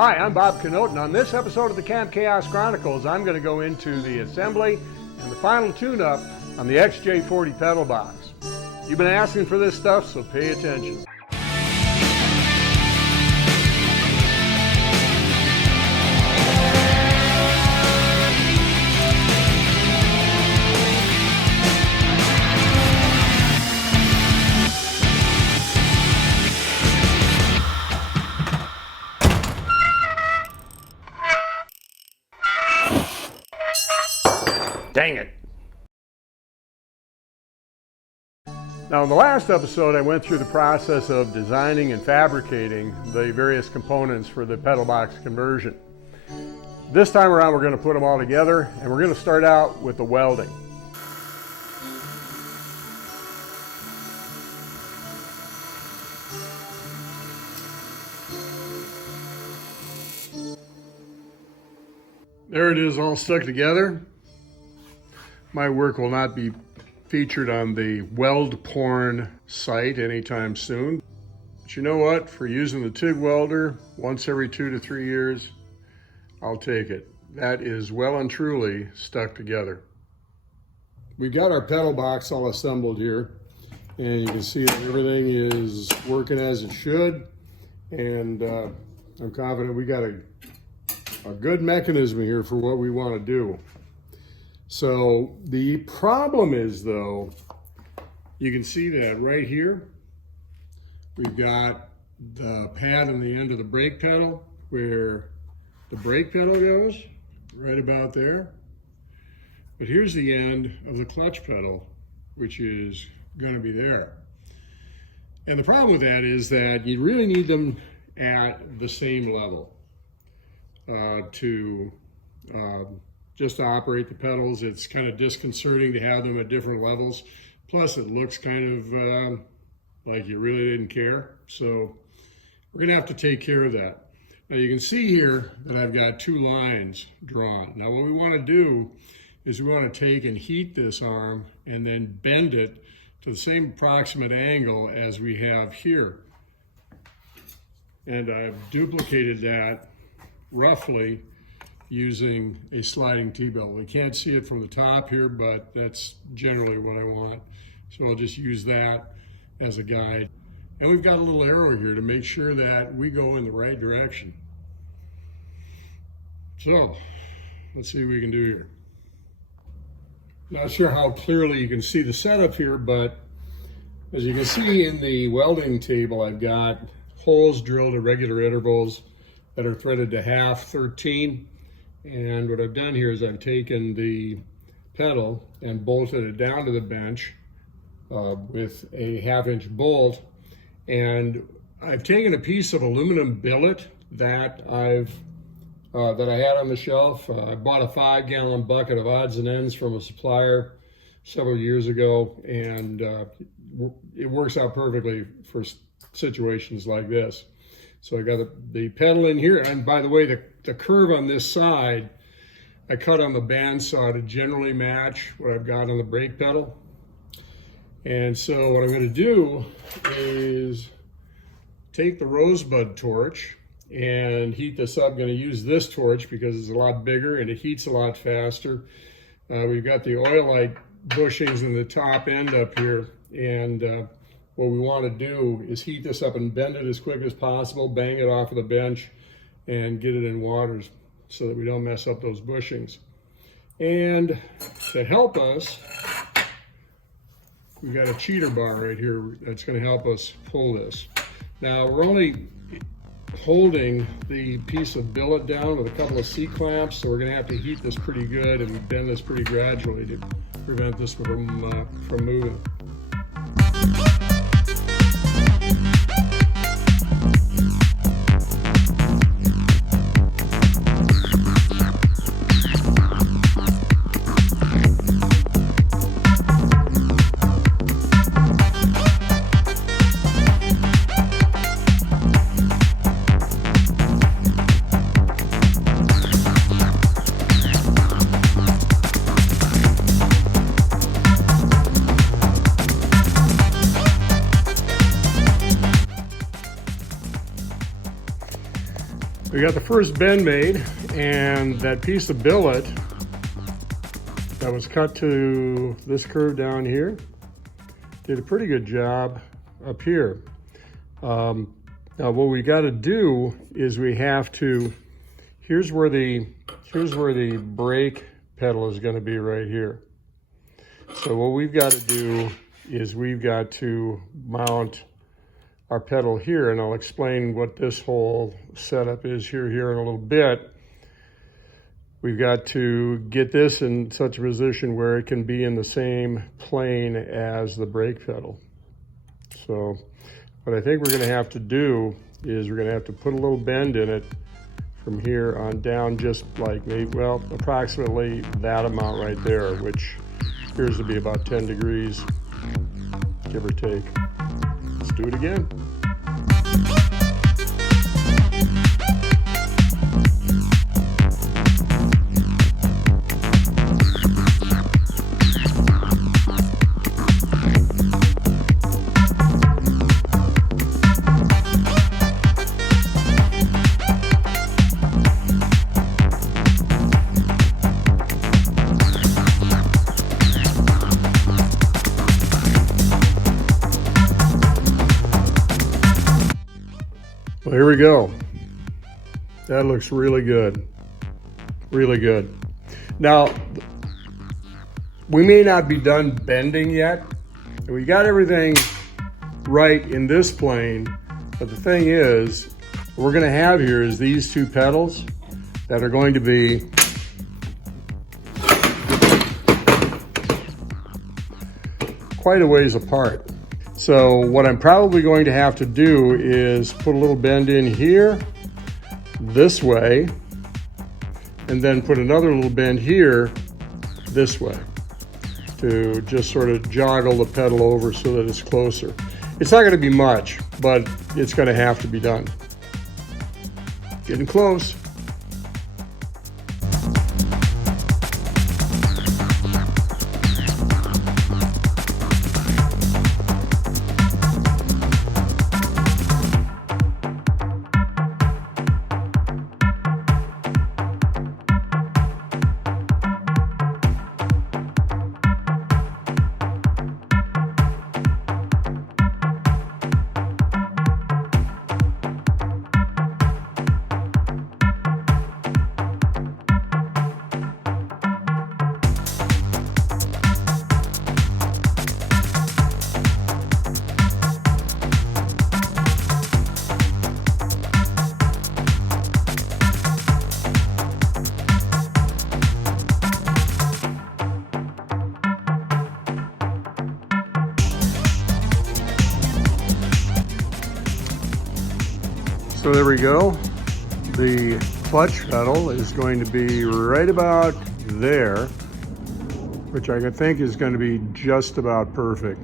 Hi, I'm Bob Canote, and on this episode of the Camp Chaos Chronicles, I'm going to go into the assembly and the final tune-up on the XJ40 pedal box. You've been asking for this stuff, so pay attention. Dang it. Now in the last episode I went through the process of designing and fabricating the various components for the pedal box conversion. This time around we're going to put them all together, and we're going to start out with the welding. There it is, all stuck together. My work will not be featured on the weld porn site anytime soon. But you know what? For using the TIG welder once every 2 to 3 years, I'll take it. That is well and truly stuck together. We've got our pedal box all assembled here, and you can see that everything is working as it should. And I'm confident we got a good mechanism here for what we want to do. So the problem is, though, you can see that right here, we've got the pad on the end of the brake pedal where the brake pedal goes, right about there. But here's the end of the clutch pedal, which is going to be there. And the problem with that is that you really need them at the same level just to operate the pedals. It's kind of disconcerting to have them at different levels. Plus it looks kind of like you really didn't care. So we're gonna have to take care of that. Now you can see here that I've got 2 lines drawn. Now what we wanna do is we wanna take and heat this arm and then bend it to the same approximate angle as we have here. And I've duplicated that roughly using a sliding T-belt. We can't see it from the top here, but that's generally what I want. So I'll just use that as a guide. And we've got a little arrow here to make sure that we go in the right direction. So let's see what we can do here. Not sure how clearly you can see the setup here, but as you can see in the welding table, I've got holes drilled at regular intervals that are threaded to 1/2-13. And what I've done here is I've taken the pedal and bolted it down to the bench with a 1/2-inch bolt. And I've taken a piece of aluminum billet that I had on the shelf. I bought a 5-gallon bucket of odds and ends from a supplier several years ago, and it works out perfectly for situations like this. So I got the pedal in here, and by the way, the curve on this side, I cut on the bandsaw to generally match what I've got on the brake pedal. And so what I'm going to do is take the rosebud torch and heat this up. I'm going to use this torch because it's a lot bigger and it heats a lot faster. We've got the oilite bushings in the top end up here, and what we want to do is heat this up and bend it as quick as possible, bang it off of the bench, and get it in waters so that we don't mess up those bushings. And to help us, we've got a cheater bar right here that's going to help us pull this. Now we're only holding the piece of billet down with a couple of C-clamps, so we're going to have to heat this pretty good and bend this pretty gradually to prevent this from moving. We got the first bend made, and that piece of billet that was cut to this curve down here did a pretty good job up here. Now what we got to do is we have to, here's where the brake pedal is going to be, right here. So what we've got to do is we've got to mount our pedal here, and I'll explain what this whole setup is here in a little bit. We've got to get this in such a position where it can be in the same plane as the brake pedal. So what I think we're going to have to do is we're going to have to put a little bend in it from here on down, just like maybe, well, approximately that amount right there, which appears to be about 10 degrees, give or take. Let's do it again. Well, here we go. That looks really good. Really good. Now, we may not be done bending yet. We got everything right in this plane, but the thing is, what we're going to have here is these two pedals that are going to be quite a ways apart. So what I'm probably going to have to do is put a little bend in here, this way, and then put another little bend here, this way, to just sort of joggle the pedal over so that it's closer. It's not going to be much, but it's going to have to be done. Getting close. So there we go. The clutch pedal is going to be right about there, which I think is going to be just about perfect.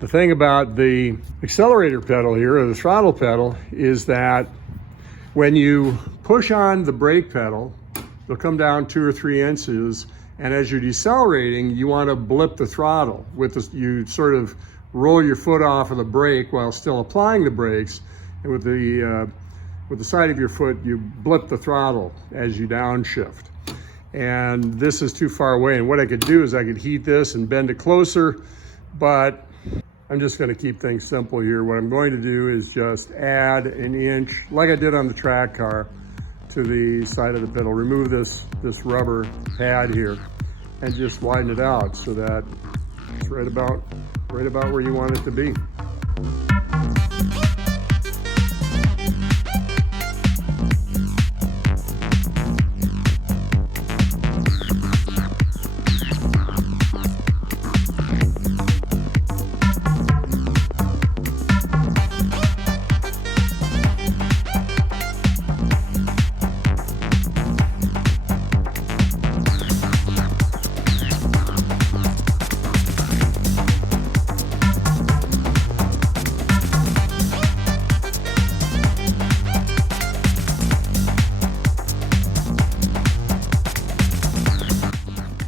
The thing about the accelerator pedal here, or the throttle pedal, is that when you push on the brake pedal, it'll come down 2 or 3 inches, and as you're decelerating, you want to blip the throttle. With this, you sort of roll your foot off of the brake while still applying the brakes, and with the side of your foot, you blip the throttle as you downshift. And this is too far away, and what I could do is I could heat this and bend it closer, but I'm just gonna keep things simple here. What I'm going to do is just add an inch, like I did on the track car, to the side of the pedal. Remove this rubber pad here and just widen it out so that it's right about where you want it to be.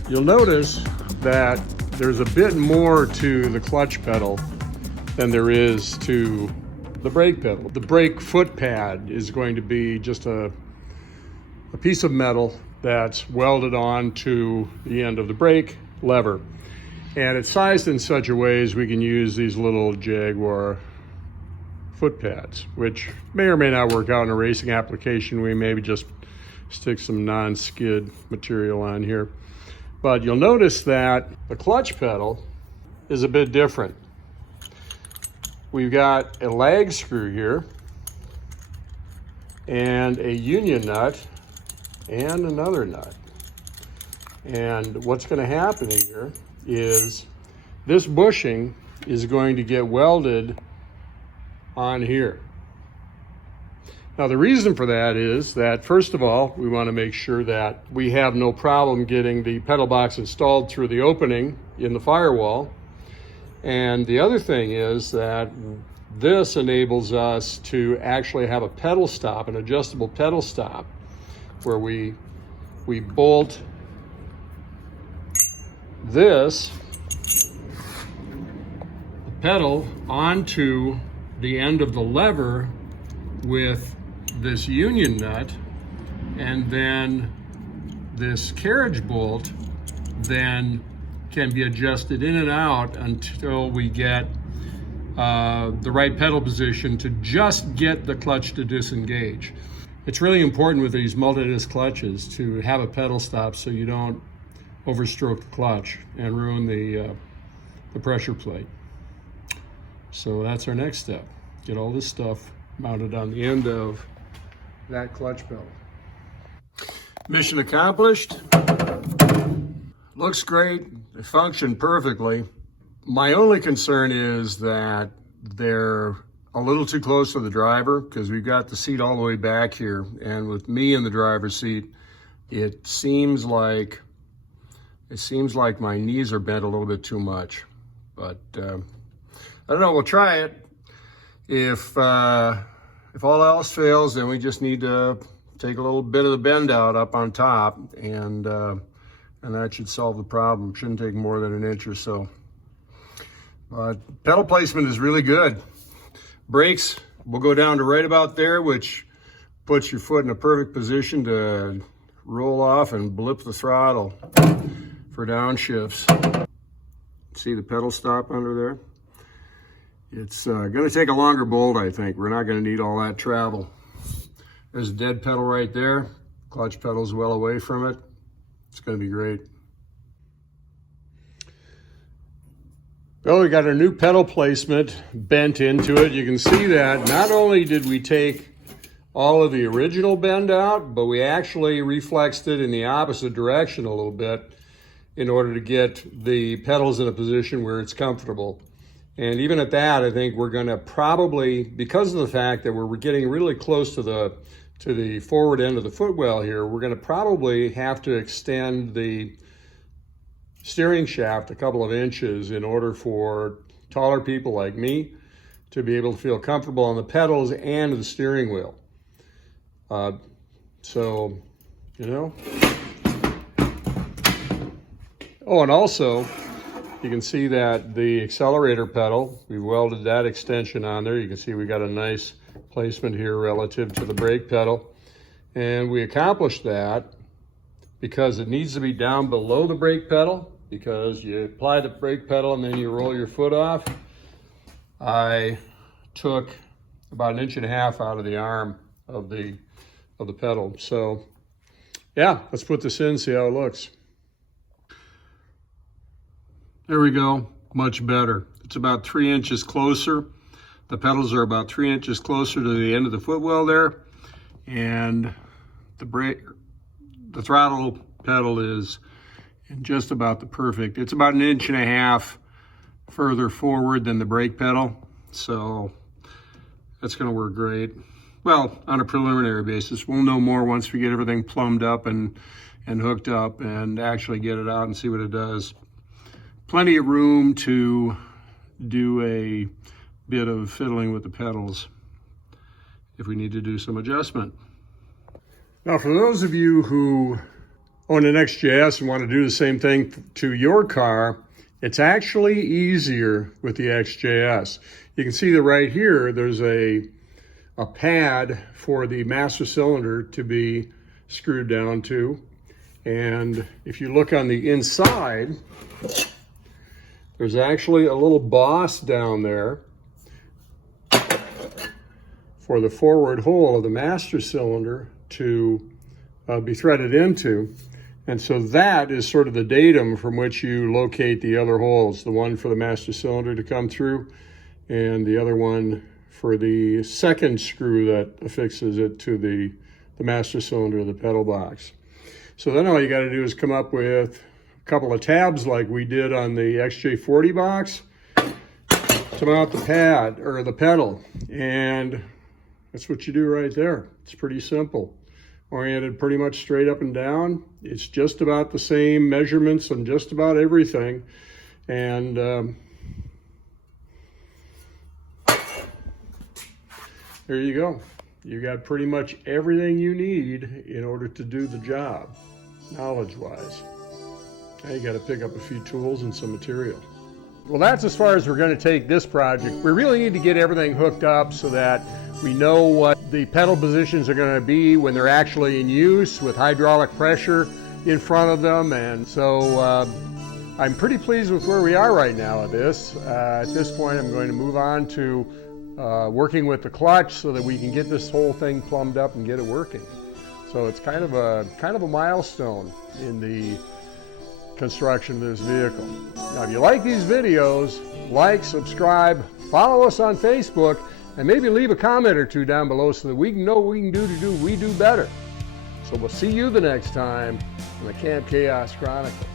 You'll notice that there's a bit more to the clutch pedal than there is to the brake pedal. The brake foot pad is going to be just a a piece of metal that's welded on to the end of the brake lever. And it's sized in such a way as we can use these little Jaguar foot pads, which may or may not work out in a racing application. We maybe just stick some non-skid material on here. But you'll notice that the clutch pedal is a bit different. We've got a lag screw here and a union nut and another nut. And what's going to happen here is this bushing is going to get welded on here. Now the reason for that is that, first of all, we want to make sure that we have no problem getting the pedal box installed through the opening in the firewall. And the other thing is that this enables us to actually have a pedal stop, an adjustable pedal stop, where we bolt this pedal onto the end of the lever with this union nut, and then this carriage bolt then can be adjusted in and out until we get the right pedal position to just get the clutch to disengage. It's really important with these multi-disc clutches to have a pedal stop so you don't overstroke the clutch and ruin the pressure plate. So that's our next step. Get all this stuff mounted on the end of that clutch pedal. Mission accomplished. Looks great. They function perfectly. My only concern is that they're a little too close to the driver, because we've got the seat all the way back here, and with me in the driver's seat, it seems like my knees are bent a little bit too much. But I don't know, we'll try it. If all else fails, then we just need to take a little bit of the bend out up on top, and that should solve the problem. Shouldn't take more than an inch or so. But pedal placement is really good. Brakes will go down to right about there, which puts your foot in a perfect position to roll off and blip the throttle for downshifts. See the pedal stop under there? It's going to take a longer bolt, I think. We're not going to need all that travel. There's a dead pedal right there. Clutch pedal's well away from it. It's going to be great. Well, we got our new pedal placement bent into it. You can see that not only did we take all of the original bend out, but we actually reflexed it in the opposite direction a little bit in order to get the pedals in a position where it's comfortable. And even at that, I think we're going to probably, because of the fact that we're getting really close to the forward end of the footwell here, we're going to probably have to extend the steering shaft a couple of inches in order for taller people like me to be able to feel comfortable on the pedals and the steering wheel. So, you know. Oh, and also, you can see that the accelerator pedal, we welded that extension on there. You can see we got a nice placement here relative to the brake pedal. And we accomplished that because it needs to be down below the brake pedal, because you apply the brake pedal and then you roll your foot off. I took about 1.5 inches out of the arm of the pedal. So yeah, let's put this in, see how it looks. There we go, much better. It's about 3 inches closer. The pedals are about 3 inches closer to the end of the footwell there. And the throttle pedal is in just about the perfect. It's about 1.5 inches further forward than the brake pedal. So that's gonna work great. Well, on a preliminary basis. We'll know more once we get everything plumbed up and hooked up and actually get it out and see what it does. Plenty of room to do a bit of fiddling with the pedals if we need to do some adjustment. Now, for those of you who own an XJS and want to do the same thing to your car, it's actually easier with the XJS. You can see that right here, there's a pad for the master cylinder to be screwed down to. And if you look on the inside, there's actually a little boss down there for the forward hole of the master cylinder to be threaded into. And so that is sort of the datum from which you locate the other holes, the one for the master cylinder to come through and the other one for the second screw that affixes it to the master cylinder of the pedal box. So then all you got to do is come up with a couple of tabs like we did on the XJ40 box to mount the pad or the pedal, and that's what you do right there. It's pretty simple. Oriented pretty much straight up and down. It's just about the same measurements on just about everything. And there you go. You got pretty much everything you need in order to do the job, knowledge-wise. Now you got to pick up a few tools and some material. Well, that's as far as we're going to take this project. We really need to get everything hooked up so that we know what the pedal positions are going to be when they're actually in use with hydraulic pressure in front of them. And so I'm pretty pleased with where we are right now at this. At this point, I'm going to move on to working with the clutch so that we can get this whole thing plumbed up and get it working. So it's kind of a milestone in the construction of this vehicle. Now, if you like these videos, like, subscribe, follow us on Facebook, and maybe leave a comment or two down below so that we can know what we can do to do better. So we'll see you the next time on the Camp Chaos Chronicles.